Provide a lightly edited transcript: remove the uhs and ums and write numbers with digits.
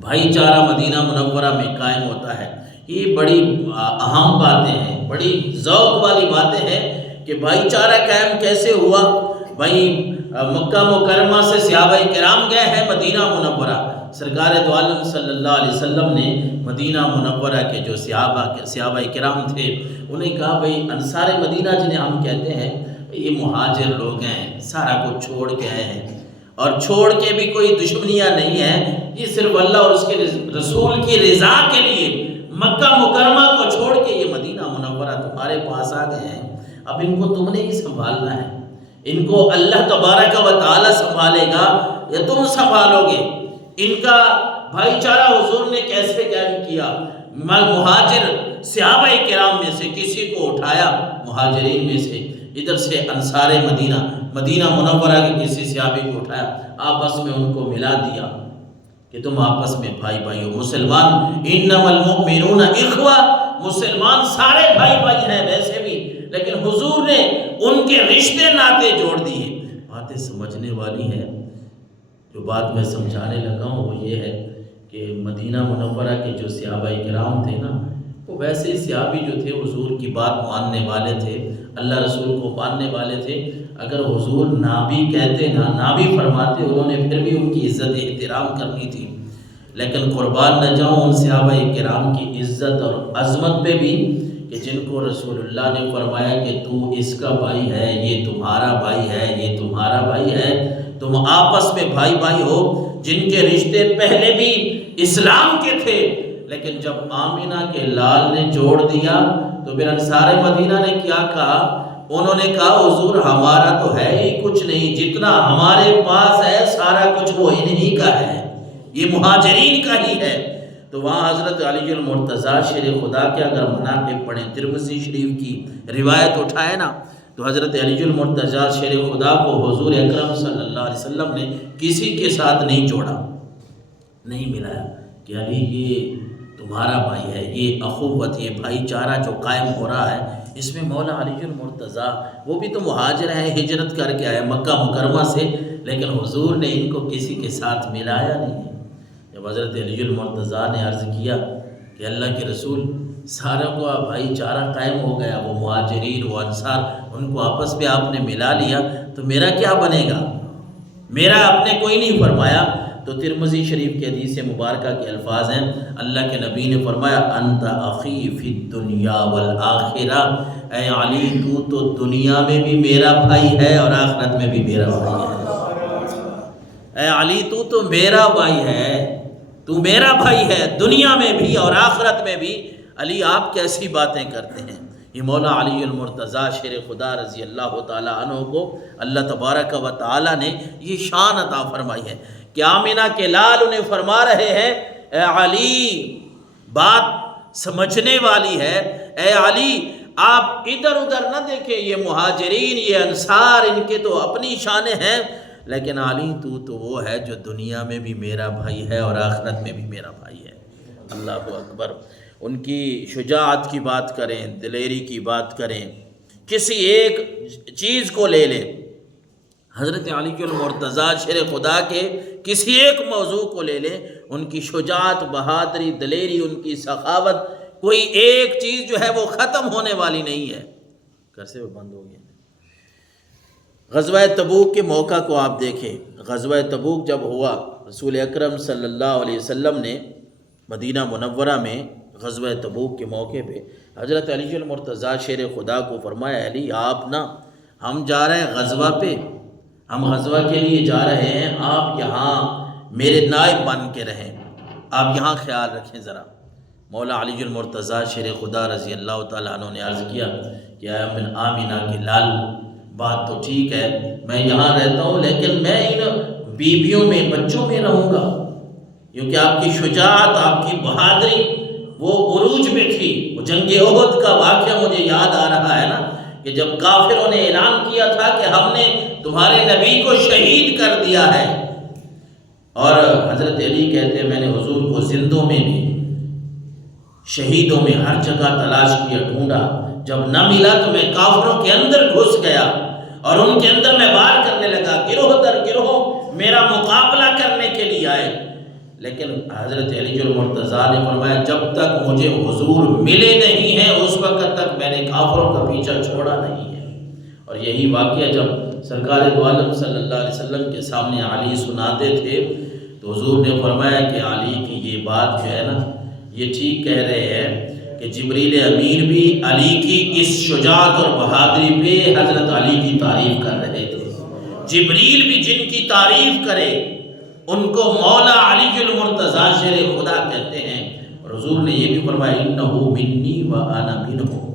بھائی چارہ مدینہ منورہ میں قائم ہوتا ہے، یہ بڑی اہم باتیں ہیں، بڑی ذوق والی باتیں ہیں کہ بھائی چارہ قائم کیسے ہوا۔ بھائی مکہ مکرمہ سے صحابہ کرام گئے ہیں مدینہ منورہ، سرکار دو عالم صلی اللہ علیہ وسلم نے مدینہ منورہ کے جو صحابہ کرام تھے انہیں کہا بھائی انصار مدینہ جنہیں ہم کہتے ہیں، یہ مہاجر لوگ ہیں، سارا کچھ چھوڑ کے آئے ہیں، اور چھوڑ کے بھی کوئی دشمنیاں نہیں ہیں، یہ صرف اللہ اور اس کے رسول کی رضا کے لیے مکہ مکرمہ کو چھوڑ کے یہ مدینہ منورہ تمہارے پاس آ گئے ہیں۔ اب ان کو تم نے ہی سنبھالنا ہے، ان کو اللہ تبارک و تعالی سنبھالے گا یا تم سنبھالو گے۔ ان کا بھائی چارہ حضور نے کیسے قائم کیا؟ مہاجر صحابہ کرام میں سے کسی کو اٹھایا، مہاجرین میں سے، ادھر سے انصار مدینہ منورہ کے کسی صحابی کو اٹھایا، آپس میں ان کو ملا دیا کہ تم آپس میں بھائی بھائی ہو۔ مسلمان انما المؤمنون اخوہ، مسلمان سارے بھائی بھائی ہیں ویسے بھی، لیکن حضور نے ان کے رشتے ناطے جوڑ دیے۔ باتیں سمجھنے والی ہیں، جو بات میں سمجھانے لگا ہوں وہ یہ ہے کہ مدینہ منورہ کے جو صحابہ کرام تھے نا، وہ ویسے صحابی جو تھے حضور کی بات ماننے والے تھے، اللہ رسول کو ماننے والے تھے۔ اگر حضور نہ بھی کہتے نہ بھی فرماتے، انہوں نے پھر بھی ان کی عزت احترام کرنی تھی۔ لیکن قربان نہ جاؤں ان صحابہ کرام کی عزت اور عظمت پہ بھی کہ جن کو رسول اللہ نے فرمایا کہ تو اس کا بھائی ہے، یہ تمہارا بھائی ہے، یہ تمہارا بھائی ہے، تم آپس میں بھائی بھائی ہو، جن کے رشتے پہلے بھی اسلام کے تھے، لیکن جب آمینہ کے لال نے جوڑ دیا تو پھر انصار مدینہ نے کیا کہا؟ انہوں نے کہا حضور ہمارا تو ہے ہی کچھ نہیں، جتنا ہمارے پاس ہے سارا کچھ وہ انہی کا ہے، یہ مہاجرین کا ہی ہے۔ تو وہاں حضرت علی المرتضیٰ شیر خدا کے اگر مناقب پڑھیں، ترمذی شریف کی روایت اٹھائے نا، تو حضرت علی المرتضیٰ شیر خدا کو حضور اکرم صلی اللہ علیہ وسلم نے کسی کے ساتھ نہیں جوڑا، نہیں ملایا کہ علی یہ تمہارا بھائی ہے، یہ اخوت، یہ بھائی چارہ جو قائم ہو رہا ہے اس میں مولا علی المرتضیٰ، وہ بھی تو مہاجر ہیں، ہجرت کر کے آئے مکہ مکرمہ سے، لیکن حضور نے ان کو کسی کے ساتھ ملایا نہیں۔ جب حضرت علی المرتضیٰ نے عرض کیا کہ اللہ کے رسول ساروں کو بھائی چارہ قائم ہو گیا، وہ مہاجرین وہ انصار، ان کو آپس میں آپ نے ملا لیا، تو میرا کیا بنے گا؟ میرا آپ نے کوئی نہیں فرمایا۔ تو ترمذی شریف کے حدیث مبارکہ کے الفاظ ہیں، اللہ کے نبی نے فرمایا انت اخی فی الدنیا والآخرہ، اے علی تو دنیا میں بھی میرا بھائی ہے اور آخرت میں بھی میرا بھائی ہے۔ اے علی تو میرا بھائی ہے، تو میرا بھائی ہے دنیا میں بھی اور آخرت میں بھی۔ علی آپ کیسی باتیں کرتے ہیں؟ یہ مولا علی المرتضیٰ شیر خدا رضی اللہ تعالیٰ عنہ کو اللہ تبارک و تعالیٰ نے یہ شان عطا فرمائی ہے کہ آمینہ کے لال انہیں فرما رہے ہیں اے علی، بات سمجھنے والی ہے، اے علی آپ ادھر ادھر نہ دیکھیں، یہ مہاجرین یہ انصار ان کے تو اپنی شانیں ہیں، لیکن علی تو وہ ہے جو دنیا میں بھی میرا بھائی ہے اور آخرت میں بھی میرا بھائی ہے۔ اللہ اکبر۔ ان کی شجاعت کی بات کریں، دلیری کی بات کریں، کسی ایک چیز کو لے لیں، حضرت علی المرتضیٰ شیر خدا کے کسی ایک موضوع کو لے لیں، ان کی شجاعت، بہادری، دلیری، ان کی سخاوت، کوئی ایک چیز جو ہے وہ ختم ہونے والی نہیں ہے۔ کیسے وہ بند ہو گیا؟ غزوہ تبوک کے موقع کو آپ دیکھیں، غزوہ تبوک جب ہوا، رسول اکرم صلی اللہ علیہ وسلم نے مدینہ منورہ میں غزوہ تبوک کے موقع پہ حضرت علی المرتضیٰ شیر خدا کو فرمایا علی آپ نا، ہم جا رہے ہیں غزوہ پہ، ہم غزوہ کے لیے جا رہے ہیں، آپ یہاں میرے نائب بن کے رہیں، آپ یہاں خیال رکھیں ذرا۔ مولا علی المرتضیٰ شیر خدا رضی اللہ تعالیٰ عنہ نے عرض کیا کہ اے من آمینہ کے لال، بات تو ٹھیک ہے، میں یہاں رہتا ہوں، لیکن میں ان بیویوں میں بچوں میں رہوں گا، کیونکہ آپ کی شجاعت، آپ کی بہادری وہ عروج میں تھی۔ وہ جنگ احد کا واقعہ مجھے یاد آ رہا ہے نا، کہ جب کافروں نے اعلان کیا تھا کہ ہم نے تمہارے نبی کو شہید کر دیا ہے، اور حضرت علی کہتے ہیں میں نے حضور کو زندوں میں بھی، شہیدوں میں ہر جگہ تلاش کیا، ڈھونڈا، جب نہ ملا تو میں کافروں کے اندر گھس گیا اور ان کے اندر میں وار کرنے لگا، گروہ در گروہ میرا مقابلہ کرنے کے لیے آئے، لیکن حضرت علی المرتضیٰ نے فرمایا جب تک مجھے حضور ملے نہیں ہیں اس وقت تک میں نے کافروں کا پیچھا چھوڑا نہیں ہے۔ اور یہی واقعہ جب سرکار دو عالم صلی اللہ علیہ وسلم کے سامنے علی سناتے تھے تو حضور نے فرمایا کہ علی کی یہ بات جو ہے نا یہ ٹھیک کہہ رہے ہیں کہ جبریل امین بھی علی کی اس شجاعت اور بہادری پہ حضرت علی کی تعریف کر رہے تھے۔ جبریل بھی جن کی تعریف کرے ان کو مولا علی المرتضیٰ شیر خدا کہتے ہیں۔ اور حضور نے یہ بھی فرمایا انہ منی و انا منہ،